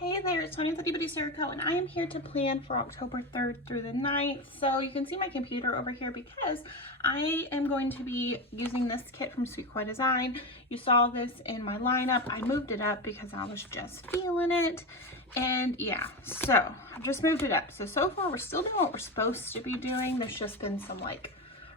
Hey there, it's Tanya with Itty Bitty Serico, and I am here to plan for October 3rd through the 9th. So you can see my computer over here because I am going to be using this kit from Sweet Kawaii Design. You saw this in my lineup. I moved it up because I was just feeling it. And yeah, so I've just moved it up. So far we're still doing what we're supposed to be doing. There's just been some like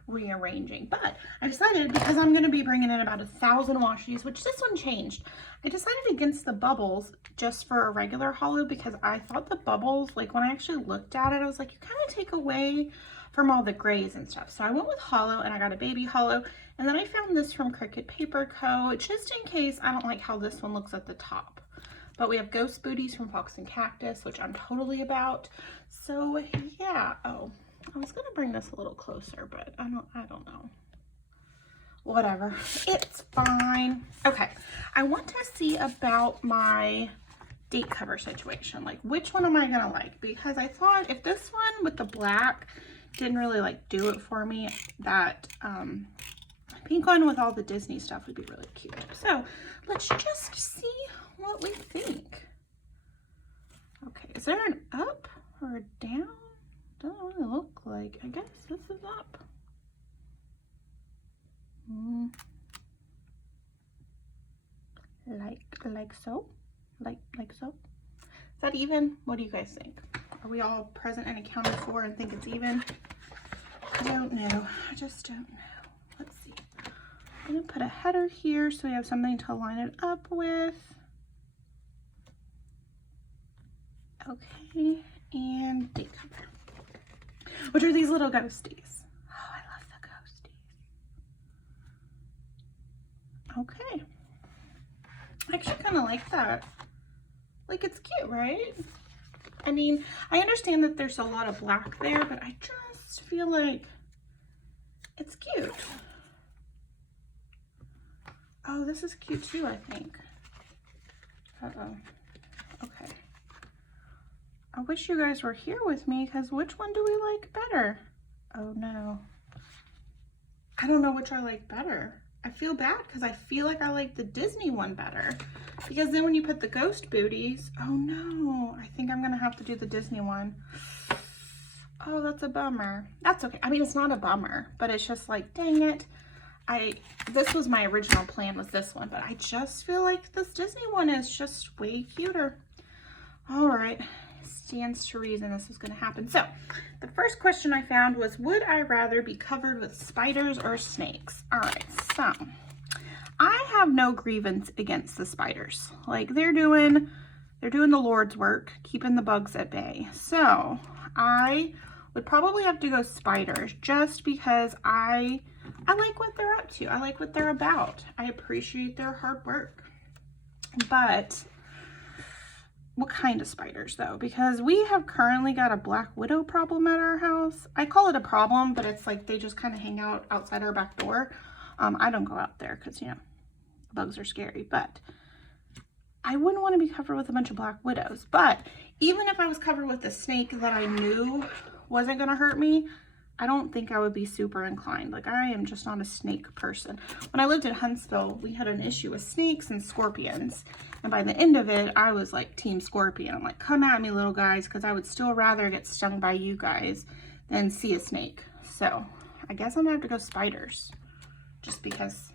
rearranging, but I decided because I'm going to be bringing in about 1,000 washies, which this one changed. I decided against the bubbles just for a regular hollow because I thought the bubbles, like when I actually looked at it, I was like, you kind of take away from all the grays and stuff. So I went with hollow and I got a baby hollow, and then I found this from Cricut Paper Co. just in case I don't like how this one looks at the top. But we have Ghost Booties from Fox and Cactus, which I'm totally about. So yeah, oh, I was gonna bring this a little closer, but I don't know. Whatever, it's fine. Okay, I want to see about my date cover situation. Like, which one am I gonna like? Because I thought if this one with the black didn't really like do it for me, that pink one with all the Disney stuff would be really cute. So let's just see what we think. Okay, is there an up or a down? Doesn't really look like. I guess this is up. Like so, like so. Is that even? What do you guys think? Are we all present and accounted for and think it's even? I don't know. I just don't know. Let's see. I'm gonna put a header here so we have something to line it up with. Okay, and date cover. Which are these little ghosties? Oh, I love the ghosties. Okay. I actually kind of like that. Like, it's cute, right? I mean, I understand that there's a lot of black there, but I just feel like it's cute. Oh, this is cute too, I think. Uh-oh. Okay. I wish you guys were here with me, because which one do we like better? Oh no. I don't know which I like better. I feel bad because I feel like I like the Disney one better. Because then when you put the Ghost Booties, oh no, I think I'm gonna have to do the Disney one. Oh, that's a bummer. That's okay. I mean, it's not a bummer, but it's just like, dang it. This was my original plan, was this one, but I just feel like this Disney one is just way cuter. All right. Stands to reason this is going to happen. So the first question I found was, would I rather be covered with spiders or snakes? All right, so I have no grievance against the spiders. Like, they're doing the Lord's work, keeping the bugs at bay. So I would probably have to go spiders just because I like what they're up to. I like what they're about. I appreciate their hard work. But what kind of spiders though? Because we have currently got a black widow problem at our house. I call it a problem, but it's like they just kind of hang out outside our back door. I don't go out there because, you know, bugs are scary, but I wouldn't want to be covered with a bunch of black widows. But even if I was covered with a snake that I knew wasn't going to hurt me, I don't think I would be super inclined. Like, I am just not a snake person. When I lived in Huntsville, we had an issue with snakes and scorpions. And by the end of it, I was like team scorpion. I'm like, come at me, little guys, because I would still rather get stung by you guys than see a snake. So I guess I'm gonna have to go spiders, just because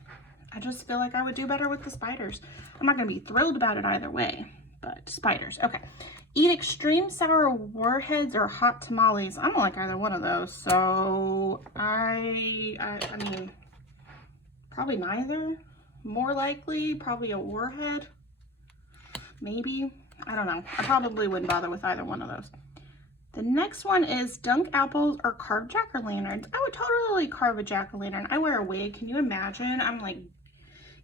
I just feel like I would do better with the spiders. I'm not gonna be thrilled about it either way, but spiders. Okay. Eat extreme sour warheads or hot tamales. I don't like either one of those, so I mean, probably neither. More likely, probably a warhead. Maybe. I don't know. I probably wouldn't bother with either one of those. The next one is dunk apples or carve jack-o'-lanterns. I would totally carve a jack-o'-lantern. I wear a wig. Can you imagine? I'm like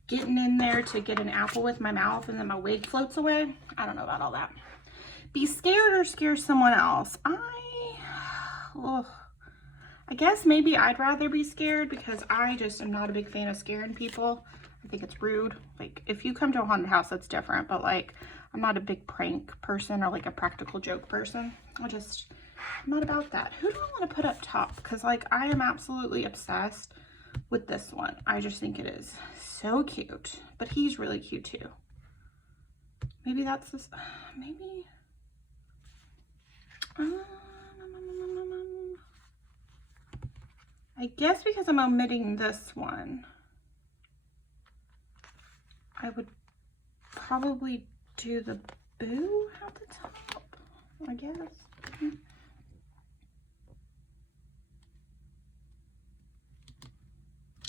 getting in there to get an apple with my mouth and then my wig floats away. I don't know about all that. Be scared or scare someone else. I guess maybe I'd rather be scared because I just am not a big fan of scaring people. I think it's rude. Like, if you come to a haunted house, that's different. But like, I'm not a big prank person or like a practical joke person. I'm not about that. Who do I want to put up top? Because like, I am absolutely obsessed with this one. I just think it is so cute. But he's really cute too. Maybe that's this, maybe. I guess because I'm omitting this one, I would probably do the boo at the top, I guess.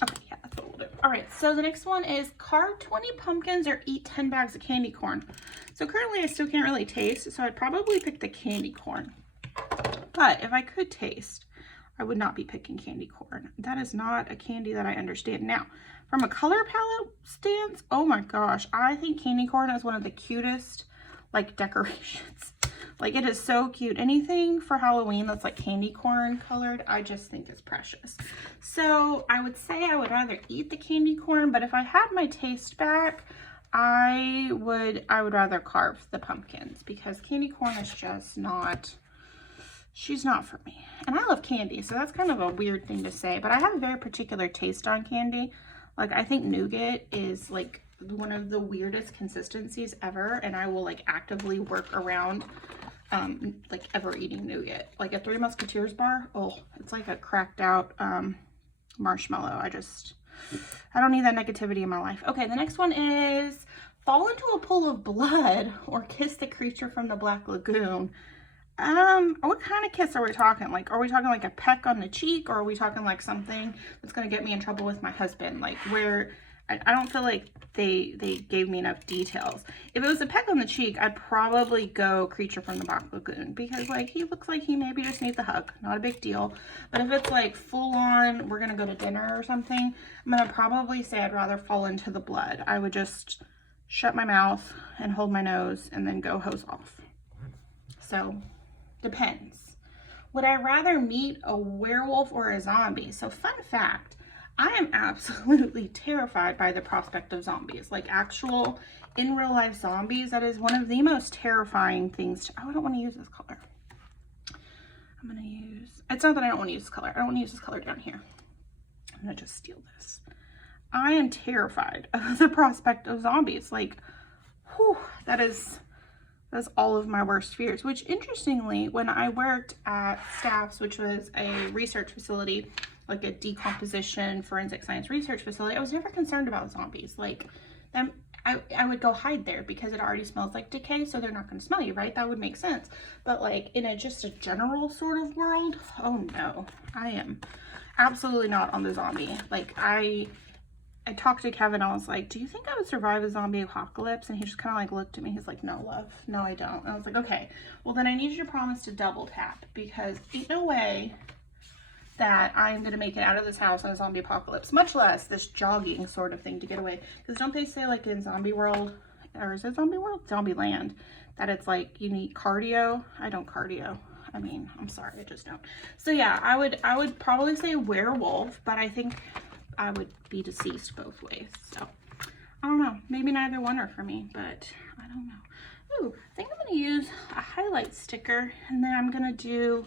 Okay, yeah, that's what we'll do. All right, so the next one is carve 20 pumpkins or eat 10 bags of candy corn. So currently I still can't really taste, so I'd probably pick the candy corn. But if I could taste, I would not be picking candy corn. That is not a candy that I understand. Now, from a color palette stance, oh my gosh, I think candy corn is one of the cutest, like, decorations. Like, it is so cute. Anything for Halloween that's like candy corn colored, I just think is precious. So I would say I would rather eat the candy corn, but if I had my taste back, I would rather carve the pumpkins, because candy corn is just not, she's not for me. And I love candy, so that's kind of a weird thing to say, but I have a very particular taste on candy. Like, I think nougat is like one of the weirdest consistencies ever, and I will like actively work around like ever eating nougat. Like a Three Musketeers bar, oh, it's like a cracked out marshmallow. I don't need that negativity in my life. Okay, the next one is fall into a pool of blood or kiss the creature from the Black Lagoon. What kind of kiss are we talking? Like, are we talking like a peck on the cheek, or are we talking like something that's gonna get me in trouble with my husband? Like, where I don't feel like they gave me enough details. If it was a peck on the cheek, I'd probably go creature from the Black Lagoon, because like he looks like he maybe just needs a hug, not a big deal. But if it's like full on, we're gonna go to dinner or something, I'm gonna probably say I'd rather fall into the blood. I would just shut my mouth and hold my nose and then go hose off. So depends. Would I rather meet a werewolf or a zombie? So fun fact, I am absolutely terrified by the prospect of zombies, like actual in real life zombies. That is one of the most terrifying things. Oh, I don't want to use this color. I'm going to use, it's not that I don't want to use this color. I don't want to use this color down here. I'm going to just steal this. I am terrified of the prospect of zombies. Like, whew, that's all of my worst fears. Which, interestingly, when I worked at Staff's, which was a research facility, like a decomposition forensic science research facility, I was never concerned about zombies. Like, I would go hide there because it already smells like decay, so they're not going to smell you, right? That would make sense. But like in just a general sort of world, oh no, I am absolutely not on the zombie. Like, I talked to Kevin, I was like, do you think I would survive a zombie apocalypse? And he just kind of like looked at me, he's like, no love, no I don't. And I was like, okay, well then I need you to promise to double tap, because ain't no way that I'm going to make it out of this house in a zombie apocalypse, much less this jogging sort of thing to get away. Because don't they say like in Zombie World, or is it Zombie World? Zombie Land, that it's like you need cardio? I don't cardio. I mean, I'm sorry, I just don't. So yeah, I would probably say werewolf, but I think I would be deceased both ways. So I don't know, maybe neither one are for me, but I don't know. Ooh, I think I'm going to use a highlight sticker, and then I'm going to do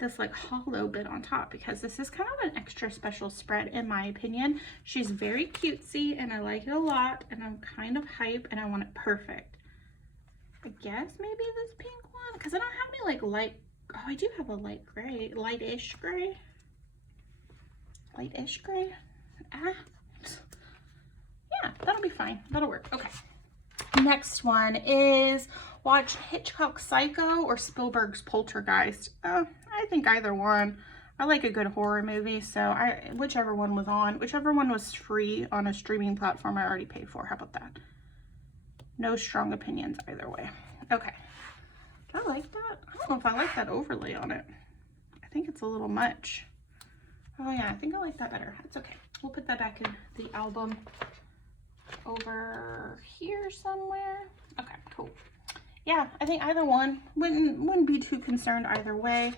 this like hollow bit on top, because this is kind of an extra special spread in my opinion. She's very cutesy and I like it a lot, and I'm kind of hype and I want it perfect. I guess maybe this pink one, because I don't have any like light, oh I do have a light gray, lightish gray. Ah, yeah, that'll be fine, that'll work. Okay, next one is watch Hitchcock's Psycho or Spielberg's Poltergeist. I think either one. I like a good horror movie, so whichever one was on, whichever one was free on a streaming platform I already paid for. How about that? No strong opinions either way. Okay. Do I like that? I don't know if I like that overlay on it. I think it's a little much. Oh yeah, I think I like that better. It's okay. We'll put that back in the album over here somewhere. Okay, cool. Yeah, I think either one, wouldn't be too concerned either way.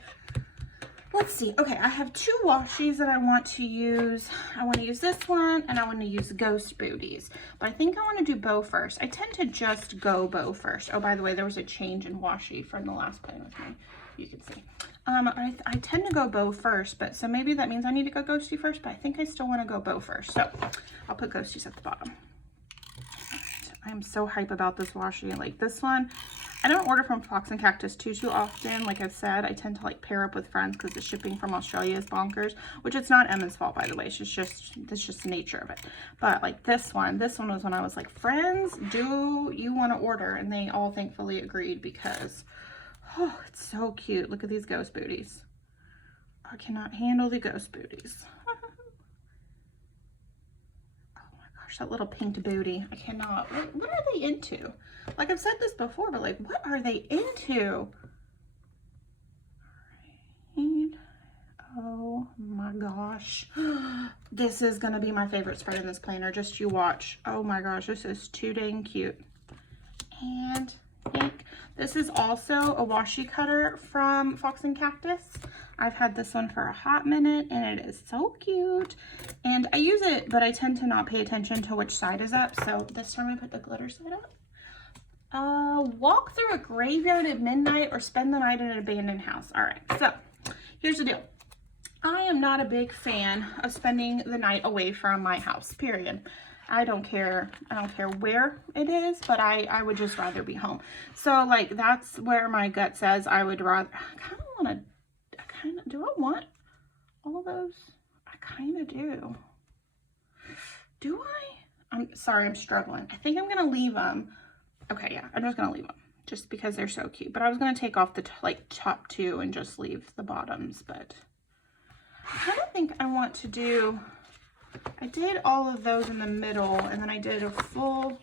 Let's see. Okay, I have two washies that I want to use. I want to use this one, and I want to use Ghost Booties. But I think I want to do bow first. I tend to just go bow first. Oh, by the way, there was a change in washi from the last play with me. You can see. I tend to go bow first, but so maybe that means I need to go ghosty first, but I think I still want to go bow first. So I'll put ghosties at the bottom. I am so hype about this washi. Like this one, I don't order from Fox and Cactus too often. Like I've said, I tend to like pair up with friends because the shipping from Australia is bonkers, which it's not Emma's fault, by the way. It's just the nature of it. But like this one was when I was like, friends, do you want to order? And they all thankfully agreed because, oh, it's so cute. Look at these ghost booties. I cannot handle the ghost booties. That little pink booty. I cannot. What are they into? Like I've said this before, but like, what are they into? Right. Oh my gosh. This is going to be my favorite spread in this planner. Just you watch. Oh my gosh, this is too dang cute. And pink. This is also a washi cutter from Fox and Cactus. I've had this one for a hot minute and it is so cute. And I use it, but I tend to not pay attention to which side is up. So this time I put the glitter side up. Walk through a graveyard at midnight or spend the night in an abandoned house. All right, so here's the deal. I am not a big fan of spending the night away from my house, period. I don't care where it is, but I would just rather be home. So like that's where my gut says I would rather. Do I want all those? I kind of do. Do I? I'm sorry, I'm struggling. I think I'm gonna leave them. Okay, yeah, I'm just gonna leave them just because they're so cute. But I was gonna take off the top two and just leave the bottoms, but I kind of think I want to do. I did all of those in the middle, and then I did a full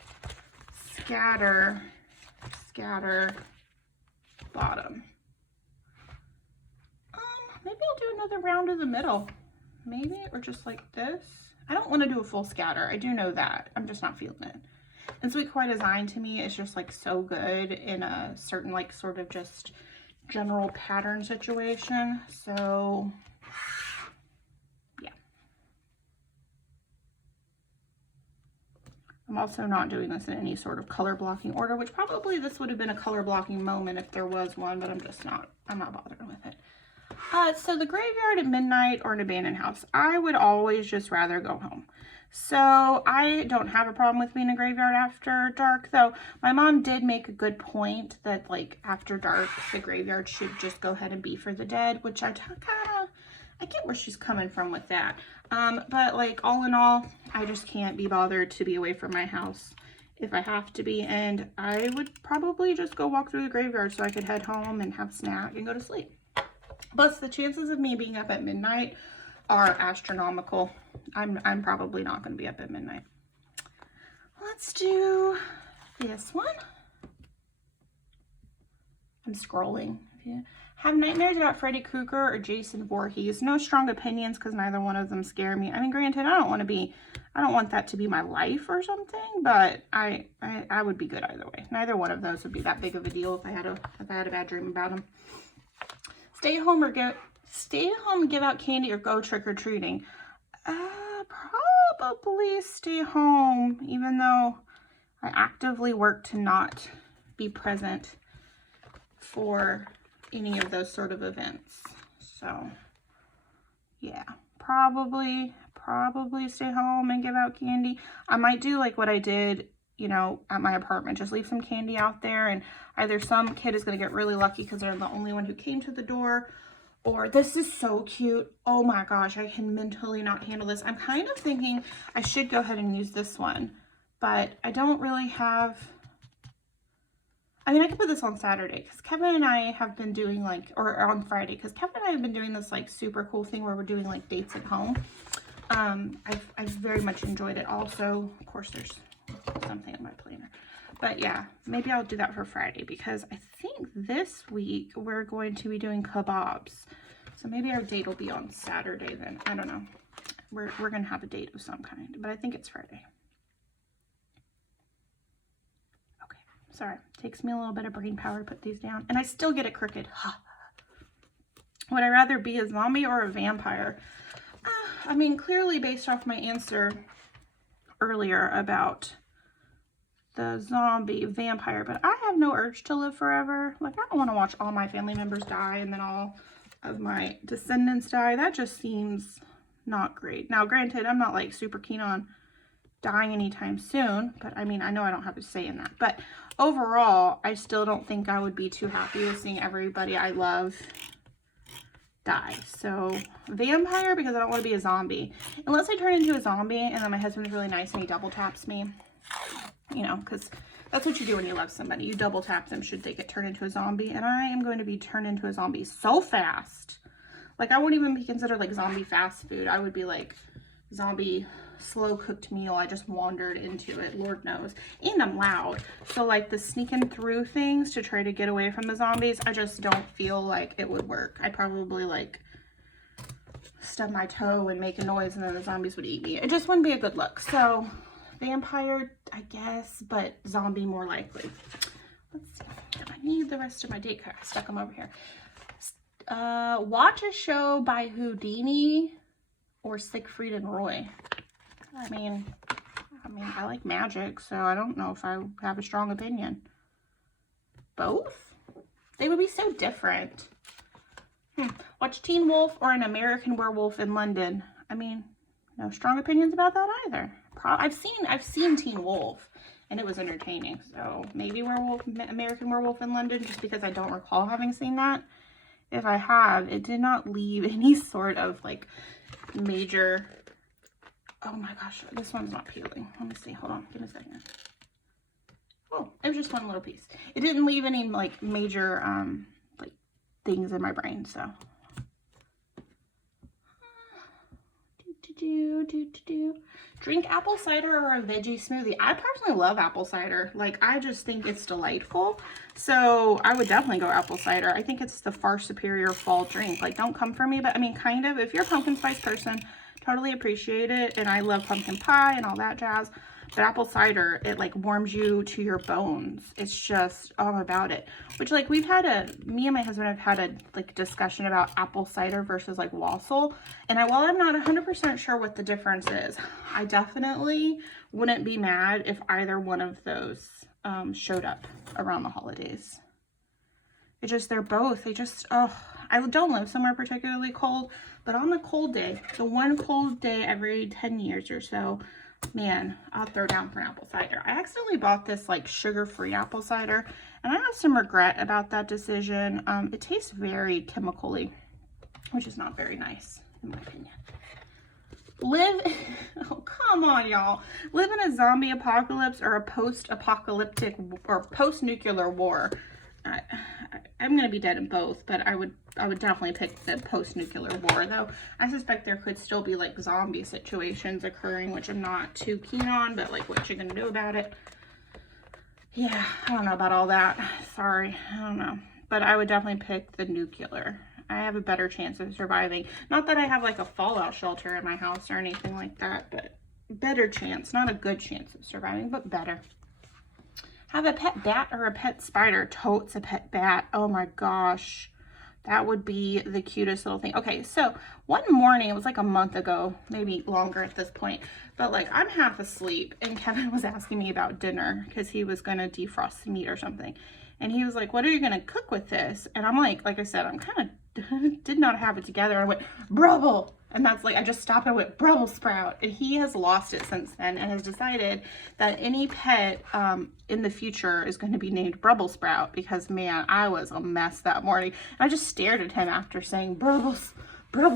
scatter bottom. Maybe I'll do another round in the middle. Maybe, or just like this. I don't want to do a full scatter. I do know that. I'm just not feeling it. And Sweet Kawaii Design to me is just like so good in a certain like sort of just general pattern situation. So yeah. I'm also not doing this in any sort of color blocking order, which probably this would have been a color blocking moment if there was one, but I'm not bothering with it. So the graveyard at midnight or an abandoned house, I would always just rather go home. So I don't have a problem with being a graveyard after dark, though my mom did make a good point that like after dark, the graveyard should just go ahead and be for the dead, which I get where she's coming from with that. But like all in all, I just can't be bothered to be away from my house if I have to be. And I would probably just go walk through the graveyard so I could head home and have a snack and go to sleep. Plus, the chances of me being up at midnight are astronomical. I'm probably not going to be up at midnight. Let's do this one. I'm scrolling. Have nightmares about Freddy Krueger or Jason Voorhees. No strong opinions because neither one of them scare me. I mean, granted, I don't want that to be my life or something, but I would be good either way. Neither one of those would be that big of a deal if I had a bad dream about them. Stay home and give out candy or go trick-or-treating. Probably stay home, even though I actively work to not be present for any of those sort of events. So yeah, probably stay home and give out candy. I might do like what I did, you know, at my apartment, just leave some candy out there, and either some kid is going to get really lucky because they're the only one who came to the door, or this is so cute. Oh my gosh, I can mentally not handle this. I'm kind of thinking I should go ahead and use this one, but I don't really have, I mean, I could put this on Saturday because Kevin and I have been doing like, or on Friday, because Kevin and I have been doing this like super cool thing where we're doing like dates at home. I've very much enjoyed it. Also, of course, there's something in my planner, but yeah, maybe I'll do that for Friday because I think this week we're going to be doing kebabs, so maybe our date will be on Saturday then. I don't know, we're gonna have a date of some kind, but I think it's Friday. Okay, sorry, takes me a little bit of brain power to put these down, and I still get it crooked. Would I rather be a zombie or a vampire? I mean, clearly based off my answer earlier about the zombie vampire, but I have no urge to live forever. Like, I don't want to watch all my family members die and then all of my descendants die. That just seems not great. Now, granted, I'm not like super keen on dying anytime soon, but I mean, I know I don't have a say in that, but overall, I still don't think I would be too happy with seeing everybody I love die. So vampire, because I don't want to be a zombie, unless I turn into a zombie and then my husband's really nice and he double taps me, you know, because that's what you do when you love somebody. You double tap them should they get turned into a zombie, and I am going to be turned into a zombie so fast. Like, I wouldn't even be considered like zombie fast food. I would be like zombie slow cooked meal. I just wandered into it, Lord knows. And I'm loud, so like the sneaking through things to try to get away from the zombies, I just don't feel like it would work. I'd probably like stub my toe and make a noise and then the zombies would eat me. It just wouldn't be a good look. So vampire, I guess, but zombie more likely. Let's see. I need the rest of my date card. I stuck them over here. Watch a show by Houdini or Siegfried and Roy. I mean, I like magic, so I don't know if I have a strong opinion. Both? They would be so different. Watch Teen Wolf or An American Werewolf in London. I mean, no strong opinions about that either. I've seen Teen Wolf, and it was entertaining. So maybe American Werewolf in London, just because I don't recall having seen that. If I have, it did not leave any sort of like major. Oh my gosh, this one's not peeling. Let me see. Hold on, give me a second. Oh, it was just one little piece. It didn't leave any like major like things in my brain. So. Drink apple cider or a veggie smoothie. I personally love apple cider. Like, I just think it's delightful. So I would definitely go apple cider. I think it's the far superior fall drink. Like, don't come for me, but I mean, kind of. If you're a pumpkin spice person, totally appreciate it. And I love pumpkin pie and all that jazz. But apple cider, it like warms you to your bones. It's just all about it. Which, like, me and my husband have had a like discussion about apple cider versus like wassail. And while I'm not 100% sure what the difference is, I definitely wouldn't be mad if either one of those showed up around the holidays. It just, they're both, they just, oh, I don't live somewhere particularly cold, but on the cold day, the one cold day every 10 years or so, man, I'll throw down for an apple cider. I accidentally bought this like sugar-free apple cider, and I have some regret about that decision. It tastes very chemically, which is not very nice in my opinion. Oh, come on, y'all. Live in a zombie apocalypse or a post-apocalyptic or post-nuclear war. I'm gonna be dead in both, but I would definitely pick the post-nuclear war, though I suspect there could still be like zombie situations occurring, which I'm not too keen on, but like, what you gonna do about it? Yeah, I don't know about all that. Sorry, I don't know. But I would definitely pick the nuclear. I have a better chance of surviving. Not that I have like a fallout shelter in my house or anything like that, but better chance. Not a good chance of surviving, but better. Have a pet bat or a pet spider? Totes a pet bat. Oh my gosh. That would be the cutest little thing. Okay, so one morning, it was like a month ago, maybe longer at this point, but like I'm half asleep and Kevin was asking me about dinner because he was going to defrost the meat or something. And he was like, what are you going to cook with this? And I'm like I said, I'm kind of did not have it together. I went, Brubble. And that's like, I just stopped and went, Brubble Sprout. And he has lost it since then and has decided that any pet in the future is going to be named Brubble Sprout, because man, I was a mess that morning. I just stared at him after saying Brubble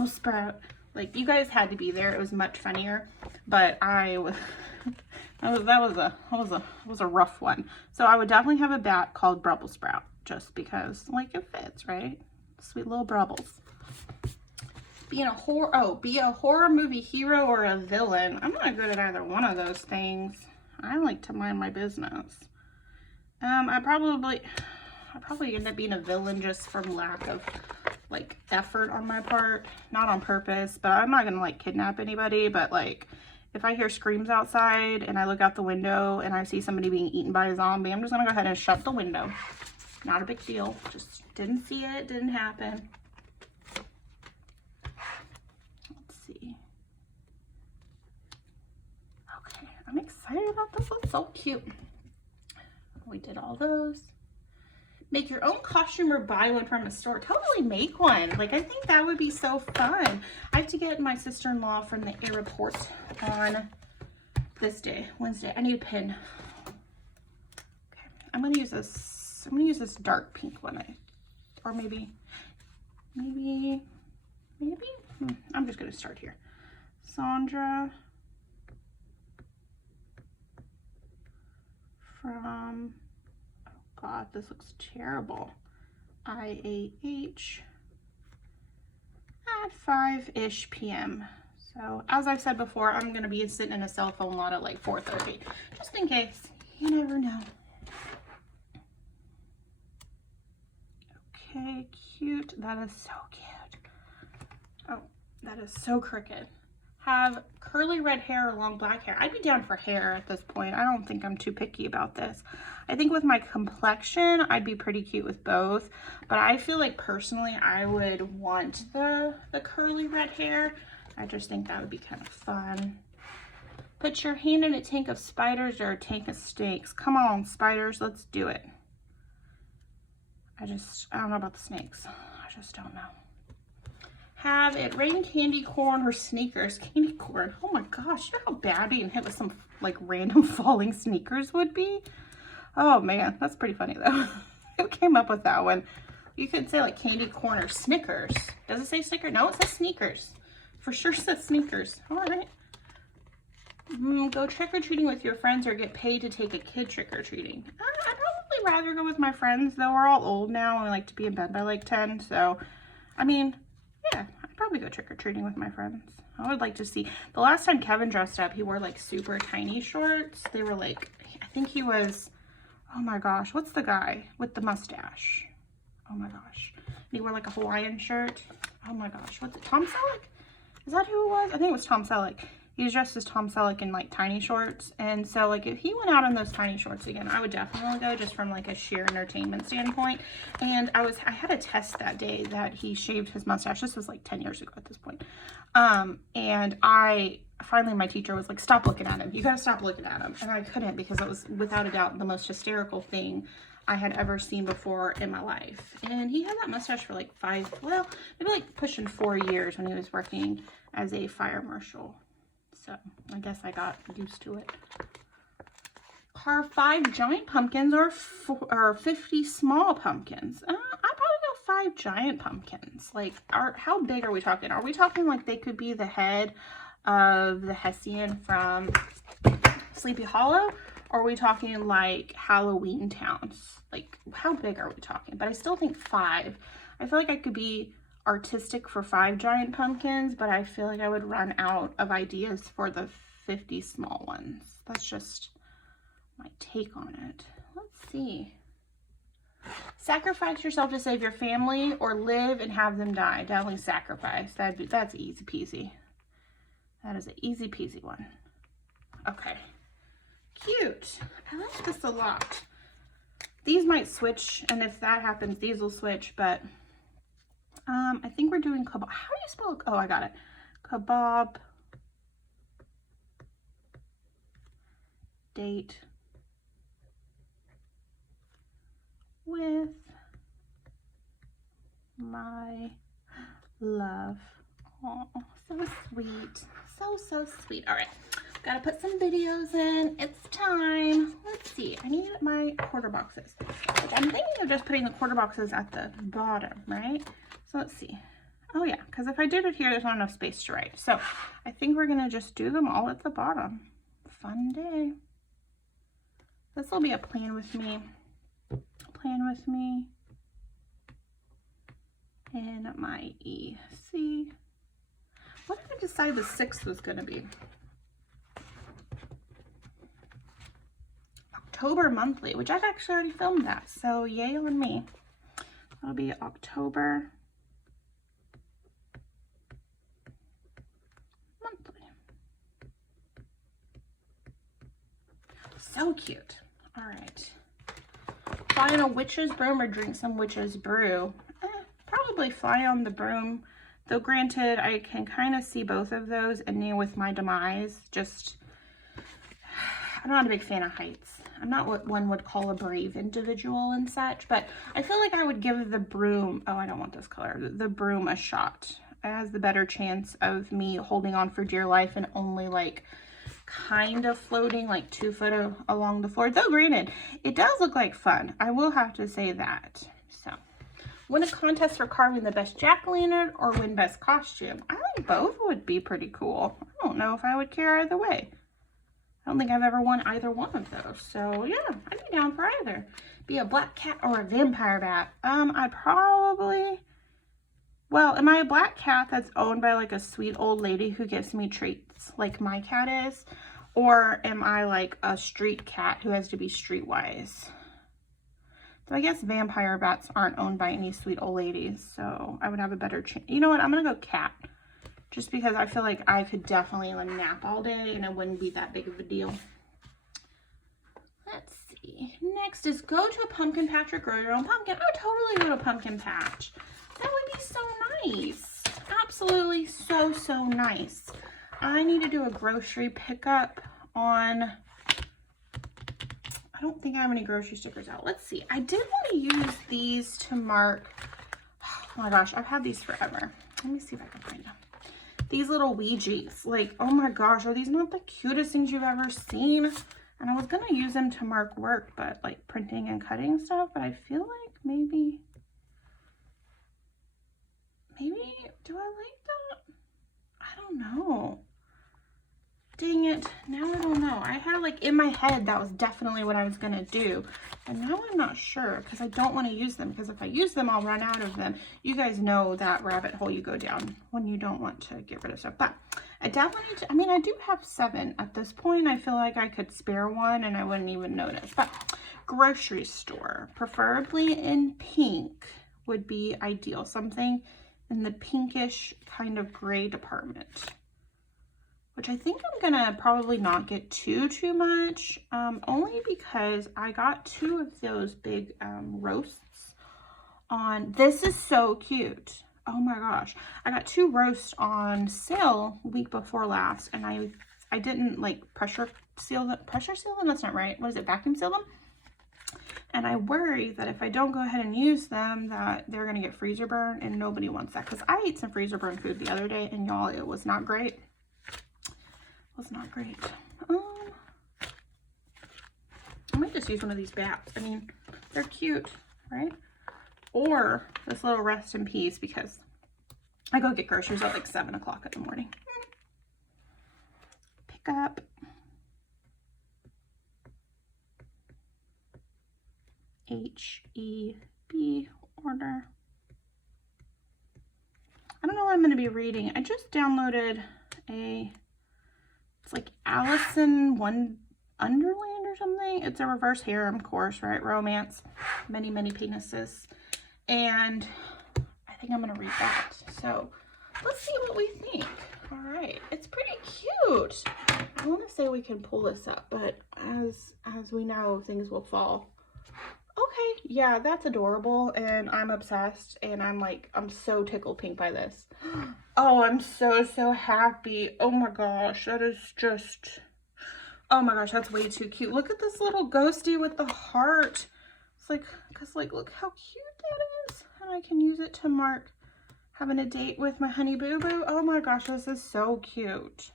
Sprout. Like, you guys had to be there. It was much funnier, but I was, that was a rough one. So I would definitely have a bat called Brubble Sprout, just because like it fits, right? Sweet little Brubbles. Be a horror movie hero or a villain. I'm not good at either one of those things. I like to mind my business. I probably end up being a villain just from lack of like effort on my part, not on purpose. But I'm not gonna like kidnap anybody. But like, if I hear screams outside and I look out the window and I see somebody being eaten by a zombie, I'm just gonna go ahead and shut the window. Not a big deal. Just didn't see it. Didn't happen. Let's see. Okay, I'm excited about this. It's so cute. We did all those. Make your own costume or buy one from a store. Totally make one. Like, I think that would be so fun. I have to get my sister-in-law from the airport on this day, Wednesday. I need a pin. Okay, I'm gonna use this. I'm gonna use this dark pink one, or maybe. I'm just gonna start here. Sandra from. Oh God, this looks terrible. IAH at 5-ish p.m. So as I've said before, I'm gonna be sitting in a cell phone lot at like 4:30, just in case. You never know. Okay, cute. That is so cute. Oh, that is so crooked. Have curly red hair or long black hair. I'd be down for hair at this point. I don't think I'm too picky about this. I think with my complexion, I'd be pretty cute with both. But I feel like personally, I would want the curly red hair. I just think that would be kind of fun. Put your hand in a tank of spiders or a tank of snakes. Come on, spiders, let's do it. I don't know about the snakes. I just don't know. Have it rain candy corn or sneakers. Candy corn. Oh my gosh, you know how bad being hit with some like random falling sneakers would be? Oh man, that's pretty funny though. Who came up with that one? You could say like candy corn or Snickers. Does it say Snickers? No, it says sneakers. For sure says sneakers. All right. Go trick-or-treating with your friends or get paid to take a kid trick-or-treating. I'd probably rather go with my friends, though we're all old now and we like to be in bed by like 10. So, I mean, yeah, I'd probably go trick-or-treating with my friends. I would like to see. The last time Kevin dressed up, he wore like super tiny shorts. They were like, I think he was, oh my gosh, what's the guy with the mustache? Oh my gosh. And he wore like a Hawaiian shirt. Oh my gosh, what's it? Tom Selleck? Is that who it was? I think it was Tom Selleck. He was dressed as Tom Selleck in like tiny shorts. And so like if he went out in those tiny shorts again, I would definitely go just from like a sheer entertainment standpoint. And I had a test that day that he shaved his mustache. This was like 10 years ago at this point. And finally my teacher was like, stop looking at him. You gotta stop looking at him. And I couldn't, because it was without a doubt the most hysterical thing I had ever seen before in my life. And he had that mustache for like maybe like pushing 4 years when he was working as a fire marshal. So I guess I got used to it. Carve 5 giant pumpkins or 50 small pumpkins. I'd probably go 5 giant pumpkins. Like, how big are we talking? Are we talking like they could be the head of the Hessian from Sleepy Hollow? Or are we talking like Halloween towns? Like, how big are we talking? But I still think 5. I feel like I could be artistic for 5 giant pumpkins, but I feel like I would run out of ideas for the 50 small ones. That's just my take on it. Let's see. Sacrifice yourself to save your family or live and have them die. Definitely sacrifice. That's easy peasy. That is an easy peasy one. Okay. Cute. I like this a lot. These might switch, and if that happens, these will switch, but I think we're doing kebab. How do you spell? Oh, I got it. Kebab date with my love. Oh, so sweet. So sweet. All right. Gotta put some videos in. It's time. Let's see. I need my quarter boxes. Like, I'm thinking of just putting the quarter boxes at the bottom, right? So let's see. Oh yeah, because if I did it here, there's not enough space to write. So I think we're gonna just do them all at the bottom. Fun day. This will be a plan with me. Plan with me. And my EC. What did I decide the 6th was gonna be? October monthly, which I've actually already filmed that, so yay on me. That'll be October monthly. So cute. All right. Fly on a witch's broom or drink some witch's brew? Probably fly on the broom, though granted I can kind of see both of those ending with my demise. I'm not a big fan of heights. I'm not what one would call a brave individual and such, but I feel like I would give the broom, oh, I don't want this color, the broom a shot. It has the better chance of me holding on for dear life and only like kind of floating like 2 foot along the floor. Though granted, it does look like fun. I will have to say that. So, win a contest for carving the best jack-o'-lantern or win best costume. I think both would be pretty cool. I don't know if I would care either way. I don't think I've ever won either one of those. So yeah, I'd be down for either. Be a black cat or a vampire bat. I'd probably, well, am I a black cat that's owned by like a sweet old lady who gives me treats like my cat is? Or am I like a street cat who has to be streetwise? So I guess vampire bats aren't owned by any sweet old ladies, so I would have a better chance. You know what, I'm gonna go cat. Just because I feel like I could definitely like nap all day and it wouldn't be that big of a deal. Let's see. Next is go to a pumpkin patch or grow your own pumpkin. I would totally go to a pumpkin patch. That would be so nice. Absolutely so, so nice. I need to do a grocery pickup on, I don't think I have any grocery stickers out. Let's see. I did want to use these to mark, oh my gosh, I've had these forever. Let me see if I can find them. These little Ouija's, like, oh my gosh, are these not the cutest things you've ever seen? And I was gonna use them to mark work, but like printing and cutting stuff, but I feel like maybe, do I like that? I don't know. Dang it, now I don't know. I had like in my head that was definitely what I was gonna do. And now I'm not sure because I don't want to use them, because if I use them, I'll run out of them. You guys know that rabbit hole you go down when you don't want to get rid of stuff. But I definitely need to, I mean, I do have 7 at this point. I feel like I could spare one and I wouldn't even notice. But grocery store, preferably in pink, would be ideal. Something in the pinkish kind of gray department, which I think I'm gonna probably not get too much, only because I got 2 of those big roasts on, this is so cute. Oh my gosh. I got 2 roasts on sale week before last, and I didn't like pressure seal them, that's not right. What is it, vacuum seal them? And I worry that if I don't go ahead and use them, that they're gonna get freezer burn, and nobody wants that, because I ate some freezer burn food the other day, and y'all, it was not great. Was not great. I might just use one of these bats. I mean, they're cute, right? Or this little rest in peace, because I go get groceries at like 7 o'clock in the morning. Pick up. H-E-B order. I don't know what I'm going to be reading. I just downloaded it's like Allison Wonderland or something. It's a reverse harem course, right? Romance, many penises. And I think I'm going to read that. So let's see what we think. All right. It's pretty cute. I want to say we can pull this up, but as we know, things will fall. Okay, yeah, that's adorable, and I'm obsessed, and I'm so tickled pink by this. Oh, I'm so happy. Oh my gosh, that is just, oh my gosh, that's way too cute. Look at this little ghosty with the heart. It's like, cause like, look how cute that is. And I can use it to mark having a date with my honey boo boo. Oh my gosh, this is so cute.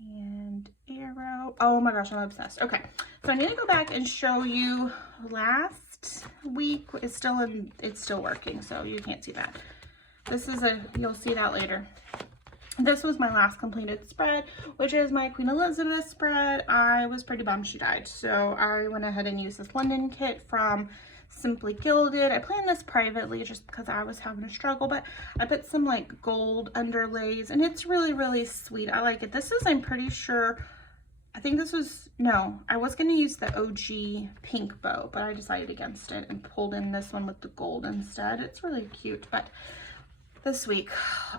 And arrow. Oh my gosh, I'm obsessed. Okay, so I need to go back and show you last week. It's still working, so you can't see that. This is you'll see that later. This was my last completed spread, which is my Queen Elizabeth spread. I was pretty bummed she died, so I went ahead and used this London kit from Simply Gilded. I planned this privately just because I was having a struggle, but I put some like gold underlays, and it's really sweet. I like it. This is, I'm pretty sure, I think this was, no, I was going to use the OG pink bow, but I decided against it and pulled in this one with the gold instead. It's really cute. But this week,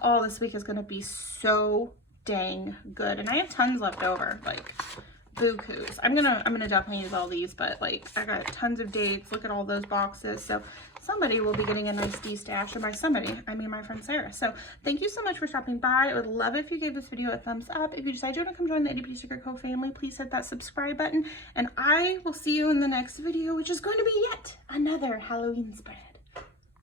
all this week is going to be so dang good, and I have tons left over, like bukus. I'm gonna definitely use all these, but like I got tons of dates. Look at all those boxes. So somebody will be getting a nice de-stash, and by somebody I mean my friend Sarah. So thank you so much for stopping by. I would love it if you gave this video a thumbs up. If you decide you want to come join the ADP Secret Co family, please hit that subscribe button, and I will see you in the next video, which is going to be yet another Halloween spread.